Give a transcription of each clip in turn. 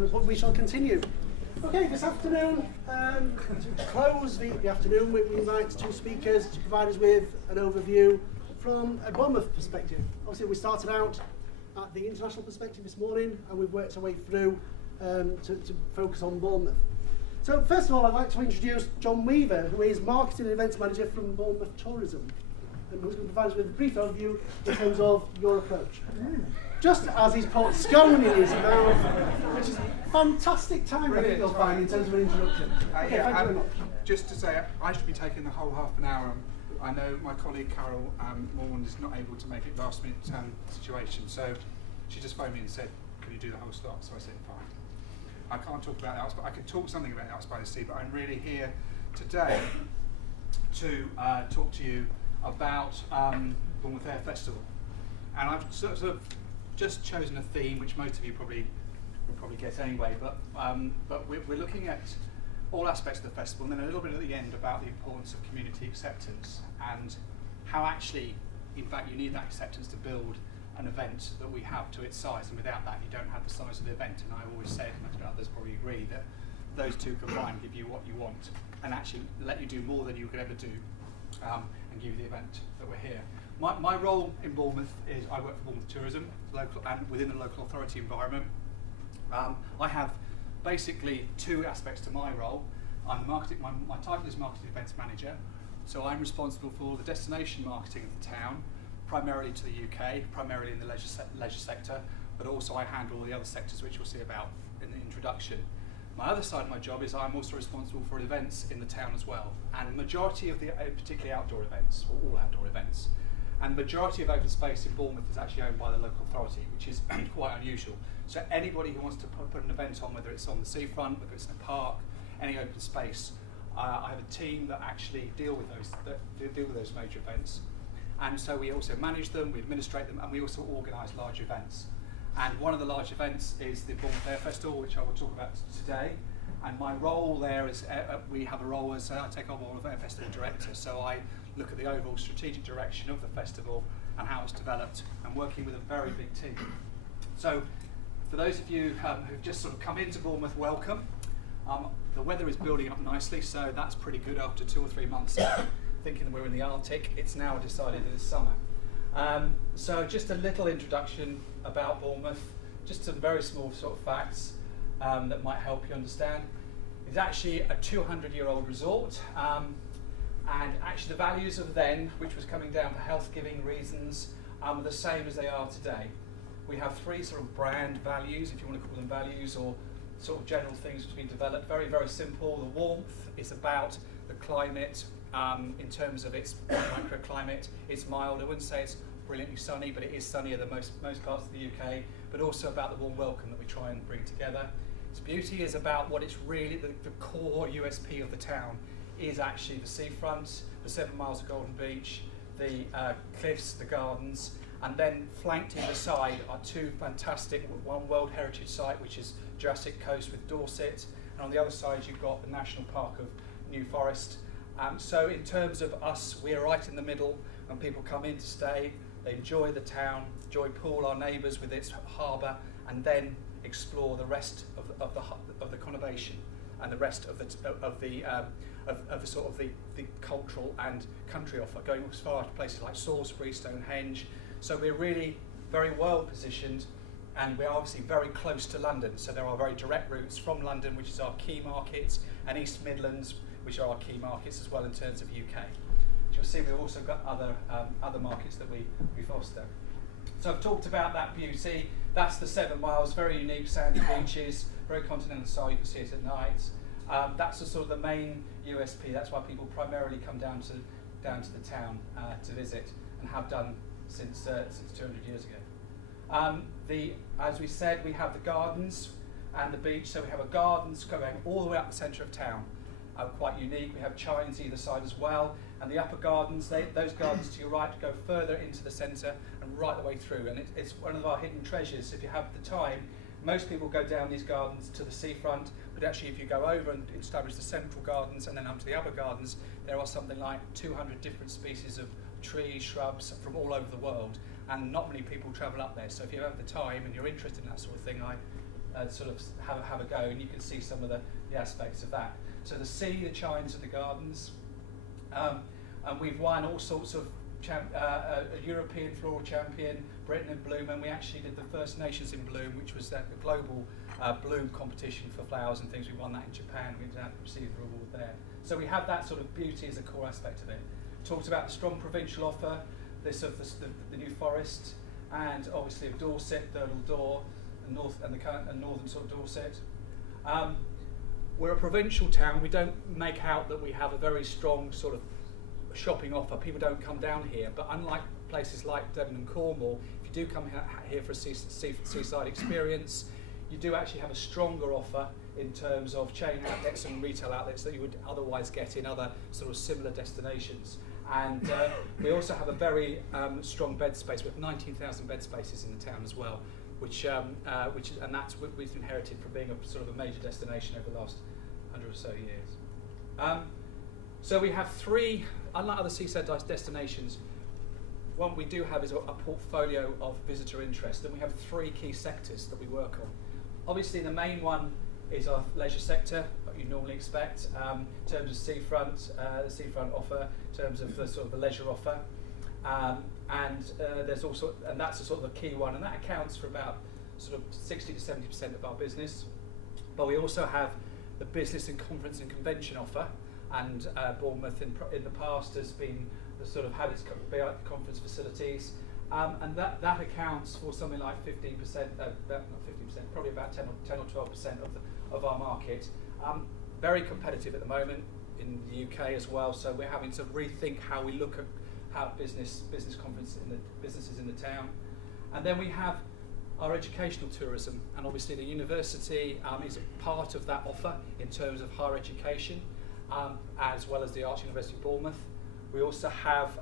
but we shall continue. Okay, this afternoon, to close the afternoon, we invite two speakers to provide us with an overview from a Bournemouth perspective. Obviously, we started out at the international perspective this morning, and we've worked our way through to focus on Bournemouth. So first of all, I'd like to introduce Jon Weaver, who is Marketing and Events Manager from Bournemouth Tourism, and who's going to provide us with a brief overview in terms of your approach. Just as he's put scone in his mouth, which is fantastic time, I think you'll find, in terms of an introduction. Okay, thank you very much. Just to say, I should be taking the whole half an hour. I know my colleague Carol Morgan is not able to make it last minute situation, so she just phoned me and said, can you do the whole slot? So I said, fine. I can't talk about Alps, but I can talk something about Alps by the Sea, but I'm really here today to talk to you about Bournemouth Air Festival. And I've sort of just chosen a theme which most of you will probably get anyway, but we're looking at all aspects of the festival, and then a little bit at the end about the importance of community acceptance and how actually, in fact, you need that acceptance to build an event that we have to its size, and without that you don't have the size of the event. And I always say, and most others probably agree, that those two combined give you what you want and actually let you do more than you could ever do, and give you the event that we're here. My role in Bournemouth is I work for Bournemouth Tourism, local and within the local authority environment. I have basically two aspects to my role. I'm the marketing. My title is Marketing Events Manager, so I'm responsible for the destination marketing of the town, primarily to the UK, primarily in the leisure sector, but also I handle all the other sectors which we'll see about in the introduction. My other side of my job is I'm also responsible for events in the town as well, and the majority of the particularly outdoor events, or all outdoor events, and the majority of open space in Bournemouth is actually owned by the local authority, which is quite unusual. So anybody who wants to put an event on, whether it's on the seafront, whether it's in a park, any open space, I have a team that actually deal with those major events. And so we also manage them, we administrate them, and we also organise large events. And one of the large events is the Bournemouth Air Festival, which I will talk about today. And my role there is, we have a role as I take on Bournemouth Air Festival Director, so I look at the overall strategic direction of the festival and how it's developed, and working with a very big team. So for those of you who've just sort of come into Bournemouth, welcome. The weather is building up nicely, so that's pretty good after 2 or 3 months thinking that we're in the Arctic. It's now decided that it's summer. So just a little introduction about Bournemouth, just some very small sort of facts that might help you understand. It's actually a 200-year-old resort, and actually the values of then, which was coming down for health-giving reasons, are the same as they are today. We have 3 sort of brand values, if you want to call them values, or sort of general things which have been developed. Very, very simple. The warmth is about the climate, in terms of its microclimate. It's mild. I wouldn't say it's brilliantly sunny, but it is sunnier than most parts of the UK, but also about the warm welcome that we try and bring together. Its beauty is about what it's really, the core USP of the town is actually the seafront, the 7 miles of Golden Beach, the cliffs, the gardens, and then flanked either side are 2 fantastic, one World Heritage Site, which is Jurassic Coast with Dorset, and on the other side you've got the National Park of New Forest. So in terms of us, we are right in the middle. When people come in to stay, they enjoy the town, enjoy Poole, our neighbours, with its harbour, and then explore the rest of the conurbation and the rest of the sort of the cultural and country offer, going as far as places like Salisbury, Stonehenge. So we're really very well positioned, and we're obviously very close to London. So there are very direct routes from London, which is our key market, and East Midlands, which are our key markets as well in terms of UK. As you'll see, we've also got other markets that we foster. So I've talked about that beauty. That's the 7 miles, very unique sandy beaches, very continental style. You can see it at night. That's the sort of the main USP. That's why people primarily come down to the town to visit, and have done since 200 years ago. As we said, we have the gardens and the beach. So we have a gardens going all the way up the centre of town. Quite unique. We have chines either side as well, and the upper gardens, those gardens to your right go further into the centre and right the way through, and it's one of our hidden treasures. If you have the time, most people go down these gardens to the seafront, but actually if you go over and establish the central gardens and then up to the upper gardens, there are something like 200 different species of trees, shrubs from all over the world, and not many people travel up there. So if you have the time and you're interested in that sort of thing, I sort of have a go, and you can see some of the aspects of that. So the sea, the chimes and the gardens, and we've won all sorts of a European Floral Champion, Britain in Bloom, and we actually did the First Nations in Bloom, which was the global bloom competition for flowers and things. We won that in Japan. We received the reward there. So we have that sort of beauty as a core aspect of it. Talked about the strong provincial offer, this of the New Forest, and obviously of Dorset, Thurle Door, and northern sort of Dorset. We're a provincial town. We don't make out that we have a very strong sort of shopping offer. People don't come down here, but unlike places like Devon and Cornwall, if you do come here for a seaside experience, you do actually have a stronger offer in terms of chain outlets and retail outlets that you would otherwise get in other sort of similar destinations. And we also have a very strong bed space. We have 19,000 bed spaces in the town as well, which that's we've inherited from being a sort of a major destination over the last 100 or so years. So we have three, unlike other seaside destinations, what we do have is a portfolio of visitor interest, and we have three key sectors that we work on. Obviously, the main one is our leisure sector, what you normally expect, in terms of seafront, the seafront offer, in terms of the sort of the leisure offer, and there's also, and that's a sort of a key one, and that accounts for about sort of 60 to 70% of our business. But we also have the business and conference and convention offer, and Bournemouth in the past has been sort of had its conference facilities, and that accounts for something like 15%, not 15%, probably about 10 or 12% of our market. Very competitive at the moment in the UK as well, so we're having to rethink how we look at how business conference in the businesses in the town. And then we have our educational tourism, and obviously the university is a part of that offer in terms of higher education, as well as the Arts University of Bournemouth. We also have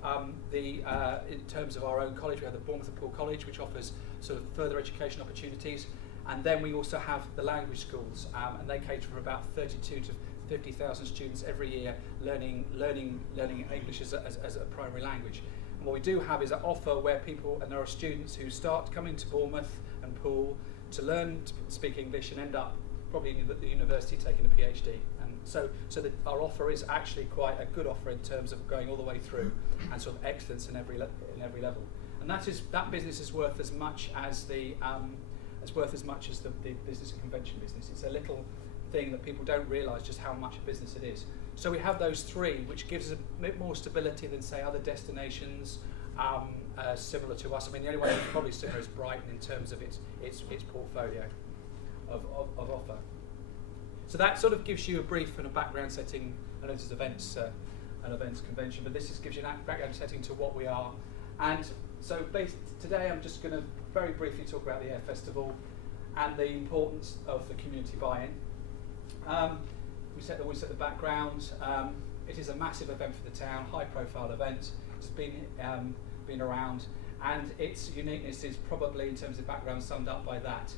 in terms of our own college, we have the Bournemouth College, which offers sort of further education opportunities. And then we also have the language schools, and they cater for about 32 to 50,000 students every year learning English as a primary language. And what we do have is an offer where people, and there are students who start coming to Bournemouth and Poole to learn to speak English and end up probably in the university taking a PhD. And so our offer is actually quite a good offer in terms of going all the way through and sort of excellence in every level. And that business is worth as much as the business and convention business. It's a little thing that people don't realise just how much a business it is. So we have those three, which gives us a bit more stability than, say, other destinations similar to us. I mean, the only one that's probably similar is Brighton in terms of its portfolio of offer. So that sort of gives you a brief and a background setting. I know this is an events convention, but this gives you a background setting to what we are. And so today I'm just going to very briefly talk about the Air Festival and the importance of the community buy-in. We set the background. It is a massive event for the town, high-profile event. It's been around, and its uniqueness is probably, in terms of background, summed up by that.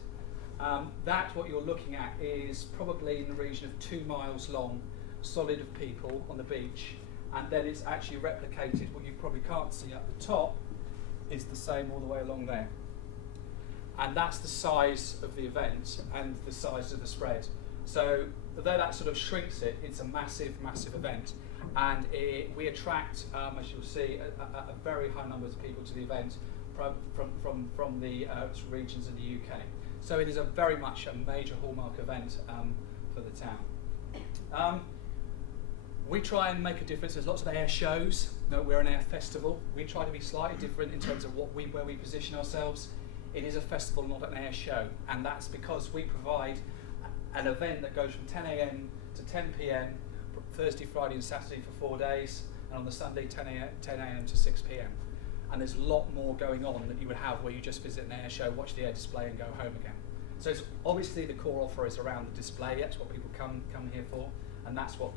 What you're looking at is probably in the region of 2 miles long, solid of people on the beach, and then it's actually replicated. What you probably can't see at the top is the same all the way along there. And that's the size of the event and the size of the spread. So although that sort of shrinks it, it's a massive, massive event. And we attract, as you'll see, a very high number of people to the event from the regions in the UK. So it is very much a major hallmark event for the town. We try and make a difference. There's lots of air shows. No, we're an air festival. We try to be slightly different in terms of where we position ourselves. It is a festival, not an air show, and that's because we provide an event that goes from 10 a.m. to 10 p.m. Thursday, Friday, and Saturday for 4 days, and on the Sunday 10 a.m. to 6 p.m. And there's a lot more going on than you would have where you just visit an air show, watch the air display, and go home again. So it's obviously the core offer is around the display. That's what people come here for, and that's what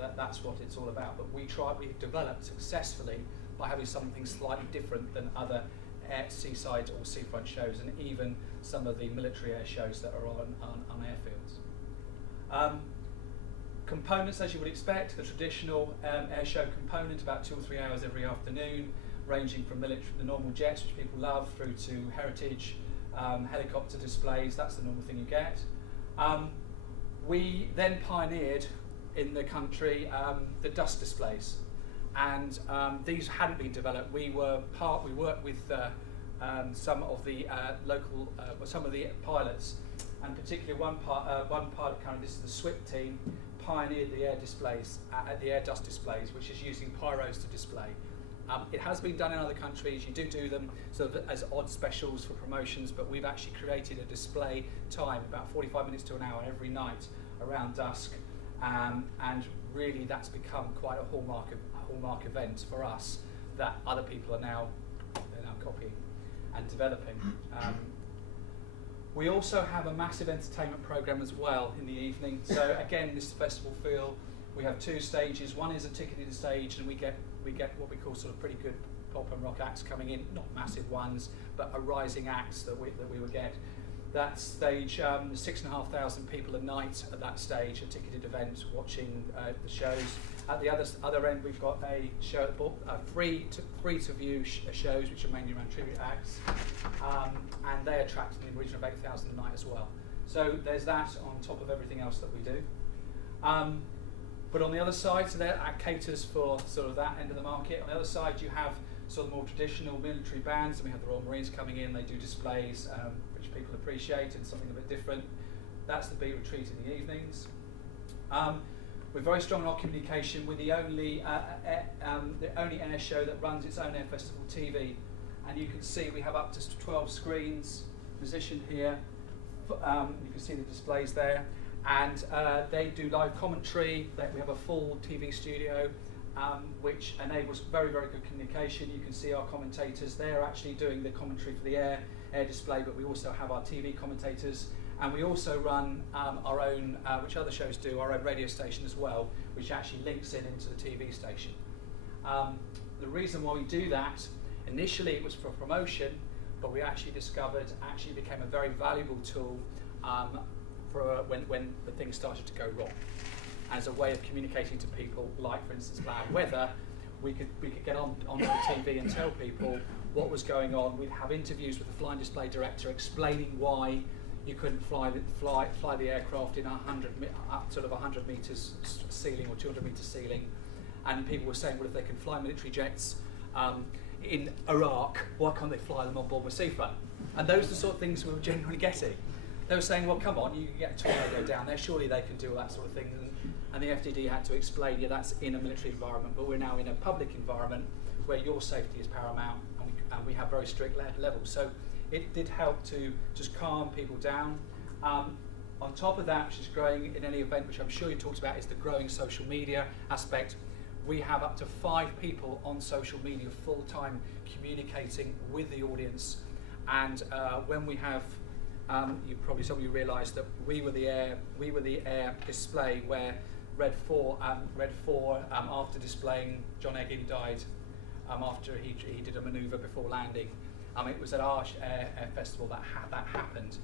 it's all about. But we've developed successfully by having something slightly different than other seaside or seafront shows, and even some of the military air shows that are on airfields. Components, as you would expect, the traditional air show component, about 2 or 3 hours every afternoon, ranging from the normal jets, which people love, through to heritage helicopter displays. That's the normal thing you get. We then pioneered in the country the dust displays, and these hadn't been developed. We worked with some of the local, some of the pilots, and particularly one pilot company, this is the SWIP team, pioneered the air displays, the air dust displays, which is using pyros to display. It has been done in other countries. You do them sort of as odd specials for promotions, but we've actually created a display time, about 45 minutes to an hour every night around dusk, and really that's become quite a hallmark event for us that other people are now copying and developing. We also have a massive entertainment program as well in the evening. So again, this festival feel, we have two stages. One is a ticketed stage, and we get what we call sort of pretty good pop and rock acts coming in, not massive ones, but a rising acts that we would get. That stage, 6,500 people a night at that stage, a ticketed event, watching the shows. At the other end, we've got a show, free to view shows, which are mainly around tribute acts, and they attract in the region of 8,000 a night as well. So there's that on top of everything else that we do. But on the other side, so that caters for sort of that end of the market. On the other side, you have sort of more traditional military bands, and we have the Royal Marines coming in. They do displays, which people appreciate, and something a bit different. That's the Beat Retreat in the evenings. We're very strong in our communication. We're the only air show that runs its own Air Festival TV, and you can see we have up to 12 screens positioned here. You can see the displays there. And they do live commentary. We have a full TV studio, which enables very, very good communication. You can see our commentators. They're actually doing the commentary for the air display, but we also have our TV commentators. And we also run our own, which other shows do, our own radio station as well, which actually links into the TV station. The reason why we do that, initially it was for promotion, but we actually discovered actually became a very valuable tool for when the things started to go wrong, as a way of communicating to people. Like, for instance, bad weather, we could get on the TV and tell people what was going on. We'd have interviews with the flying display director explaining why you couldn't fly the aircraft in 100 meters ceiling or 200 meters ceiling, and people were saying, well, if they can fly military jets in Iraq, why can't they fly them on Bournemouth seafront? And those are the sort of things we were genuinely getting. They were saying, well, come on, you can get a tornado down there, surely they can do all that sort of thing. And the FDD had to explain, yeah, that's in a military environment, but we're now in a public environment where your safety is paramount, and we have very strict levels. So it did help to just calm people down. On top of that, which is growing in any event, which I'm sure you talked about, is the growing social media aspect. We have up to 5 people on social media full-time communicating with the audience. And when we have some of you realise that we were the air display where Red 4 after displaying, John Eggin died after he did a manoeuvre before landing. It was at our Air Festival that happened,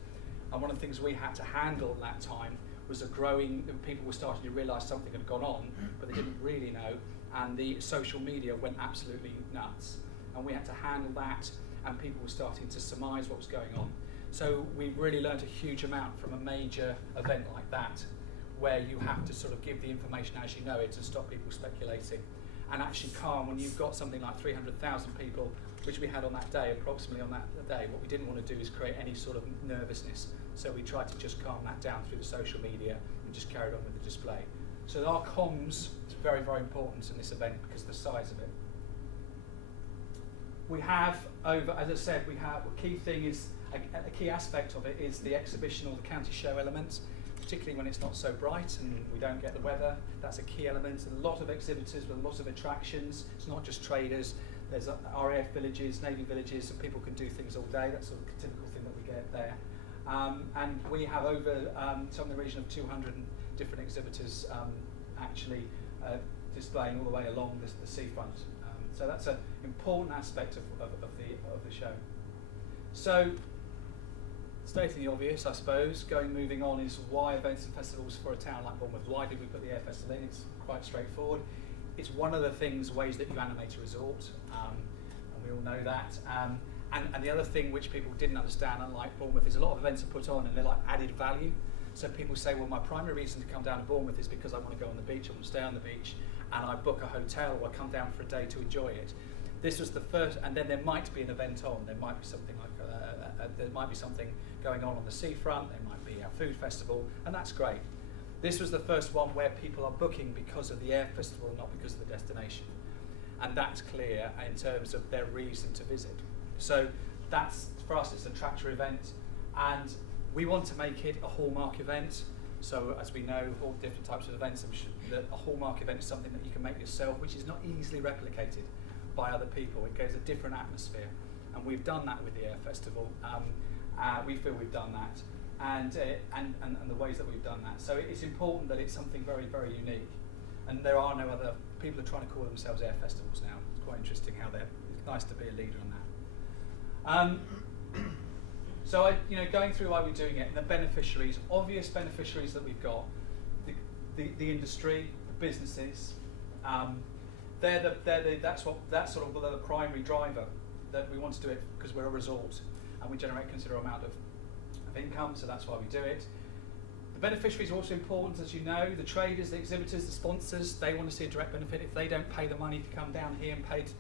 and one of the things we had to handle at that time was people were starting to realise something had gone on, but they didn't really know, and the social media went absolutely nuts, and we had to handle that, and people were starting to surmise what was going on. So we really learned a huge amount from a major event like that, where you have to sort of give the information as you know it to stop people speculating. And actually calm, when you've got something like 300,000 people, which we had on that day, approximately on that day, what we didn't want to do is create any sort of nervousness. So we tried to just calm that down through the social media and just carried on with the display. So our comms is very, very important in this event because of the size of it. We have as I said, a key thing is, a key aspect of it is the exhibition or the county show element, particularly when it's not so bright and we don't get the weather. That's a key element. A lot of exhibitors with a lot of attractions. It's not just traders. There's RAF villages, Navy villages, and people can do things all day. That's sort of a typical thing that we get there. And we have over some in the region of 200 different exhibitors actually displaying all the way along the seafront. So that's an important aspect of the show. So, stating the obvious, I suppose, moving on, is why events and festivals for a town like Bournemouth? Why did we put the Air Festival in? It's quite straightforward. It's one of the ways that you animate a resort, and we all know that. And the other thing which people didn't understand, unlike Bournemouth, is a lot of events are put on and they're like added value. So people say, well, my primary reason to come down to Bournemouth is because I want to go on the beach, I want to stay on the beach, and I book a hotel or I come down for a day to enjoy it. This was the first, and then there might be an event on. There might be something like there might be something going on the seafront. There might be a food festival, and that's great. This was the first one where people are booking because of the Air Festival, not because of the destination, and that's clear in terms of their reason to visit. So that's, for us, it's an attractor event, and we want to make it a hallmark event. So as we know, all different types of events, a hallmark event is something that you can make yourself, which is not easily replicated by other people. It gives a different atmosphere, and we've done that with the Air Festival. We feel we've done that, and the ways that we've done that. So it's important that it's something very, very unique, and there are no other people are trying to call themselves Air Festivals now. It's quite interesting how it's nice to be a leader in that. So going through why we're doing it, and the beneficiaries, obvious beneficiaries that we've got, the industry, the businesses. That's sort of the primary driver that we want to do it, because we're a resort and we generate a considerable amount of income, so that's why we do it. The beneficiaries are also important, as you know. The traders, the exhibitors, the sponsors, they want to see a direct benefit. If they don't pay the money to come down here and pay to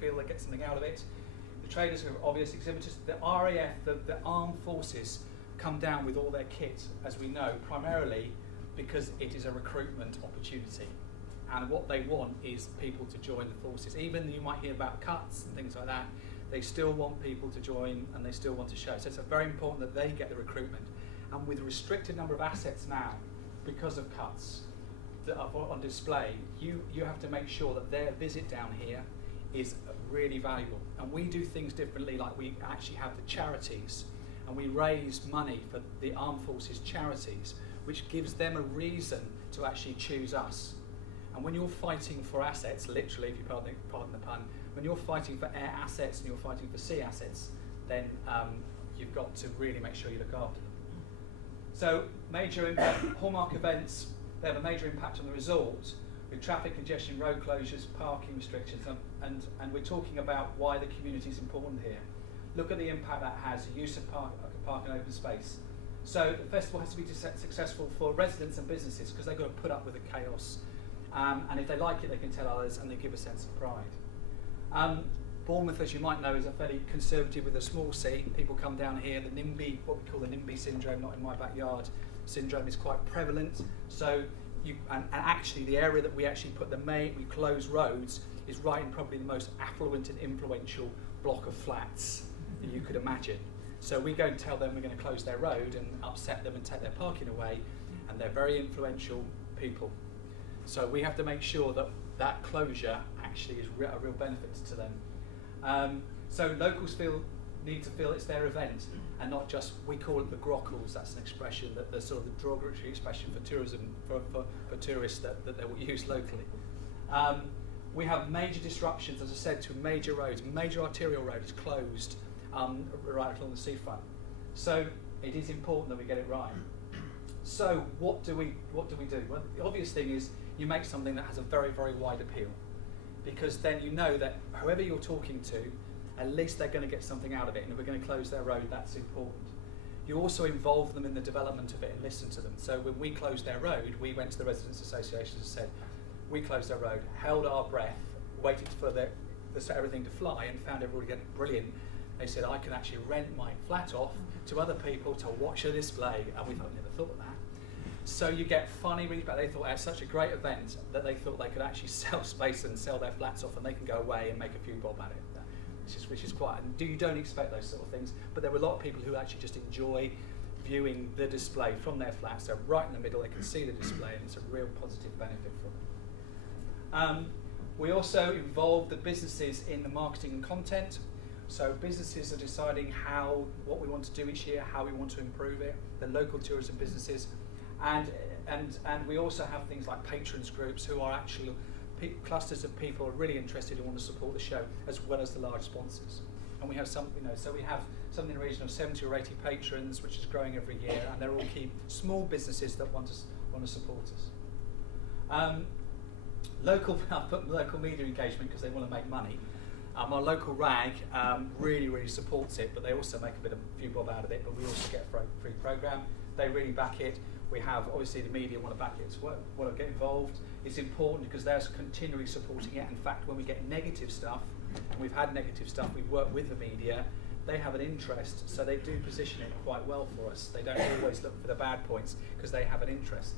feel they get something out of it. The traders are obvious, exhibitors. The RAF, the armed forces, come down with all their kit, as we know, primarily because it is a recruitment opportunity. And what they want is people to join the forces. Even you might hear about cuts and things like that, they still want people to join and they still want to show. So it's very important that they get the recruitment. And with a restricted number of assets now, because of cuts that are on display, you have to make sure that their visit down here is really valuable. And we do things differently, like we actually have the charities, and we raise money for the armed forces charities, which gives them a reason to actually choose us. And when you're fighting for assets, literally, if you pardon the pun, when you're fighting for air assets and you're fighting for sea assets, then you've got to really make sure you look after them. So major impact, hallmark events, they have a major impact on the resort, with traffic congestion, road closures, parking restrictions, and we're talking about why the community is important here. Look at the impact that has, the use of park and open space. So the festival has to be successful for residents and businesses, because they've got to put up with the chaos. And if they like it, they can tell others, and they give a sense of pride. Bournemouth, as you might know, is a fairly conservative with a small c. People come down here. The NIMBY, what we call the NIMBY syndrome, not in my backyard syndrome, is quite prevalent. So, and actually, the area that we actually we close roads is right in probably the most affluent and influential block of flats that you could imagine. So we go and tell them we're going to close their road and upset them and take their parking away, and they're very influential people. So we have to make sure that that closure actually is a real benefit to them. So locals need to feel it's their event, and not just, we call it the grockles. That's an expression, that the sort of the derogatory expression for tourism, for tourists that they will use locally. We have major disruptions, as I said, to major roads. Major arterial road is closed right along the seafront. So it is important that we get it right. So what do we do? Well, the obvious thing is you make something that has a very, very wide appeal, because then you know that whoever you're talking to, at least they're going to get something out of it, and if we're going to close their road, that's important. You also involve them in the development of it and listen to them. So when we closed their road, we went to the Residents Association and said, we closed their road, held our breath, waited for everything to fly, and found everybody getting brilliant. They said, I can actually rent my flat off to other people to watch a display, and we've never thought of that. So you get funny feedback. They thought it was such a great event that they thought they could actually sell space and sell their flats off, and they can go away and make a few bob at it. Which is quite, and you don't expect those sort of things, but there were a lot of people who actually just enjoy viewing the display from their flats. They're right in the middle, they can see the display, and it's a real positive benefit for them. We also involve the businesses in the marketing and content. So businesses are deciding what we want to do each year, how we want to improve it, the local tourism businesses, and we also have things like patrons groups who are actually clusters of people are really interested and want to support the show, as well as the large sponsors. And we have so we have something in the region of 70 or 80 patrons, which is growing every year, and they're all key small businesses that want to support us. Local media engagement, because they want to make money. Our local rag really supports it, but they also make a few bob out of it. But we also get a free program. they really back it. We have, obviously, the media want to back it, so want to get involved. It's important because they're continually supporting it. In fact, when we get negative stuff, and we've had negative stuff, we work with the media, they have an interest, so they do position it quite well for us. They don't always look for the bad points because they have an interest.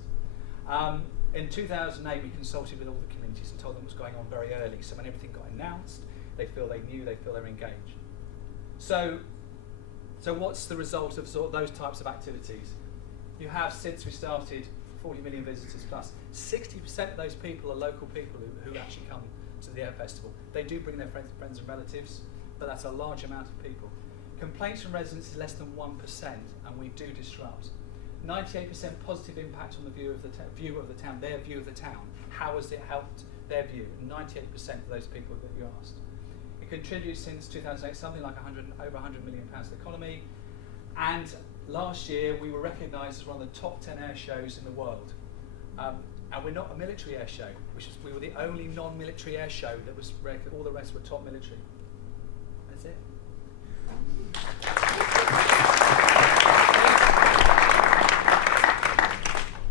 In 2008, we consulted with all the communities and told them what was going on very early. So when everything got announced, they feel they knew, they feel they're engaged. So what's the result of sort of those types of activities? You have, since we started, 40 million visitors plus. 60% of those people are local people who actually come to the Air Festival. They do bring their friends and relatives, but that's a large amount of people. Complaints from residents is less than 1%, and we do disrupt. 98% positive impact on the view of the town, their view of the town. How has it helped their view? 98% of those people that you asked. It contributes since 2008 something like over £100 million to the economy, and last year we were recognised as one of the top 10 air shows in the world. And we're not a military air show, we were the only non-military air show that was all the rest were top military. That's it.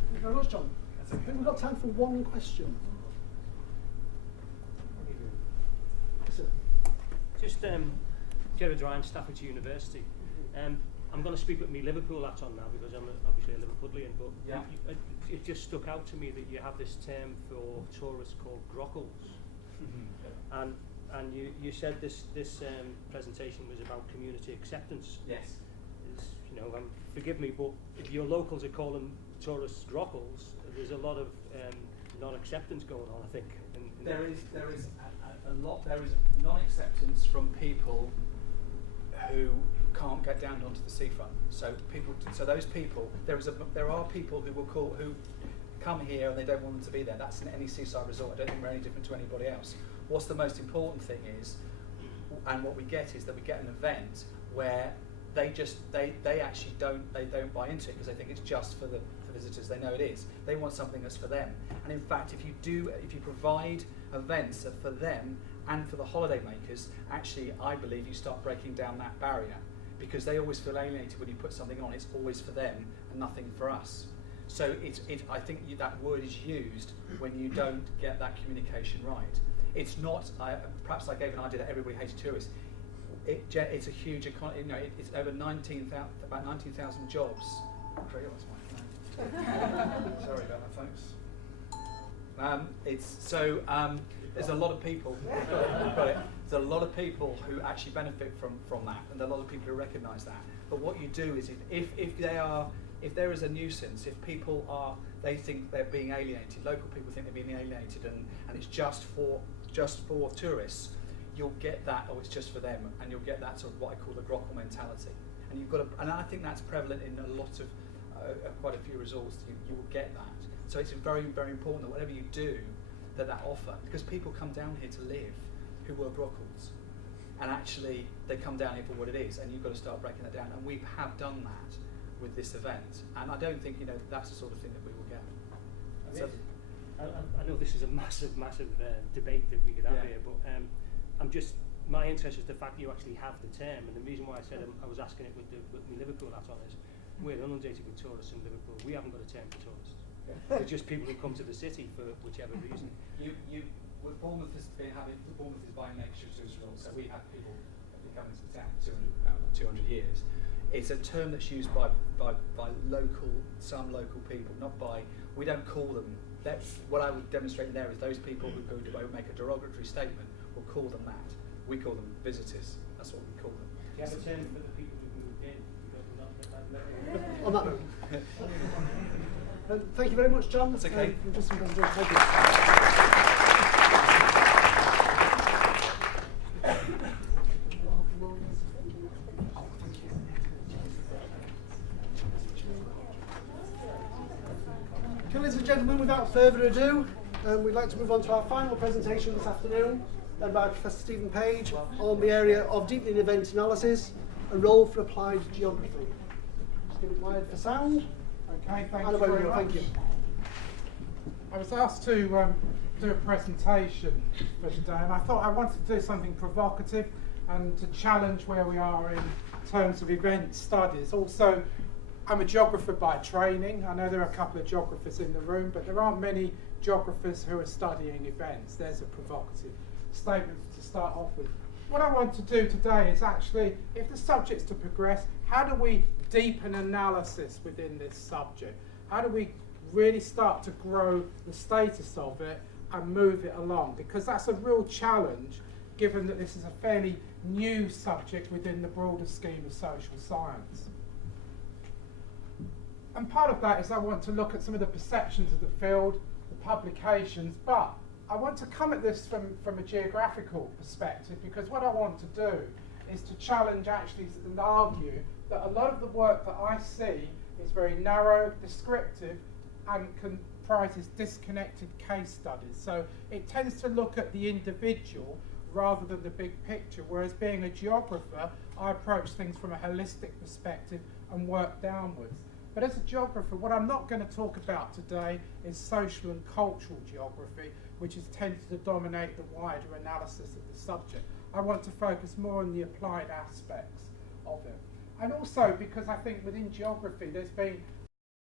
Thank you very much, John. I think we've got time for one question. Yes, sir. Just Gerard Ryan, Staffordshire University. I'm going to speak with me Liverpool hat on now because I'm obviously a Liverpudlian, but yeah. It just stuck out to me that you have this term for tourists called grockles. And you said this presentation was about community acceptance. Yes. Forgive me, but if your locals are calling tourists grockles, there's a lot of non-acceptance going on, I think. There is a lot. There is non-acceptance from people who can't get down onto the seafront. So those people, there are people who come here and they don't want them to be there. That's in any seaside resort. I don't think we're any different to anybody else. What's the most important thing is, and what we get is that we get an event where they actually don't buy into it because they think it's just for visitors. They know it is. They want something that's for them. And in fact, if you provide events that are for them and for the holiday makers, actually, I believe you start breaking down that barrier because they always feel alienated when you put something on. It's always for them and nothing for us. So I think that word is used when you don't get that communication right. It's not. Perhaps I gave an idea that everybody hates tourists. It's a huge economy. It's over about 19,000 jobs. Sorry about that, folks. There's a lot of people. Got it. There's a lot of people who actually benefit from that, and a lot of people who recognise that. But what you do is, if there is a nuisance, if they think they're being alienated, local people think they're being alienated, and it's just for tourists, you'll get that, or it's just for them, and you'll get that sort of what I call the grockle mentality. And and I think that's prevalent in a lot of quite a few resorts. You will get that. So it's very, very important that whatever you do, that offer, because people come down here to live who were grockles, and actually they come down here for what it is, and you've got to start breaking that down. And we have done that with this event, and I don't think that's the sort of thing that we will get. So, I know this is a massive debate that we could have here, but my interest is the fact that you actually have the term, and the reason why I said I was asking it with my Liverpool hat on is we're inundated with tourists in Liverpool. We haven't got a term for tourists. They're just people who come to the city for whichever reason. Bournemouth is buying nature to Israel, so we have people coming to the town 200 years. It's a term that's used by some local people, not by. We don't call them. What I would demonstrate there is those people who go to make a derogatory statement will call them that. We call them visitors. That's what we call them. Do you have a term for the people who moved in? On that note. Thank you very much, John. That's okay. Thank you. Okay, ladies and gentlemen, without further ado, we'd like to move on to our final presentation this afternoon, led by Professor Stephen Page on the area of deepening event analysis, a role for applied geography. Just give it wide for sound. Okay, thank And you very video, much. thank you. I was asked to do a presentation for today, and I thought I wanted to do something provocative and to challenge where we are in terms of event studies. Also, I'm a geographer by training. I know there are a couple of geographers in the room, but there aren't many geographers who are studying events. There's a provocative statement to start off with. What I want to do today is actually, if the subject's to progress, how do we deepen analysis within this subject? How do we really start to grow the status of it and move it along? Because that's a real challenge, given that this is a fairly new subject within the broader scheme of social science. And part of that is I want to look at some of the perceptions of the field, the publications, but I want to come at this from a geographical perspective, because what I want to do is to challenge actually and argue that a lot of the work that I see is very narrow, descriptive, and comprises disconnected case studies. So it tends to look at the individual rather than the big picture, whereas being a geographer, I approach things from a holistic perspective and work downwards. But as a geographer, what I'm not going to talk about today is social and cultural geography, which has tended to dominate the wider analysis of the subject. I want to focus more on the applied aspects of it. And also because I think within geography there's been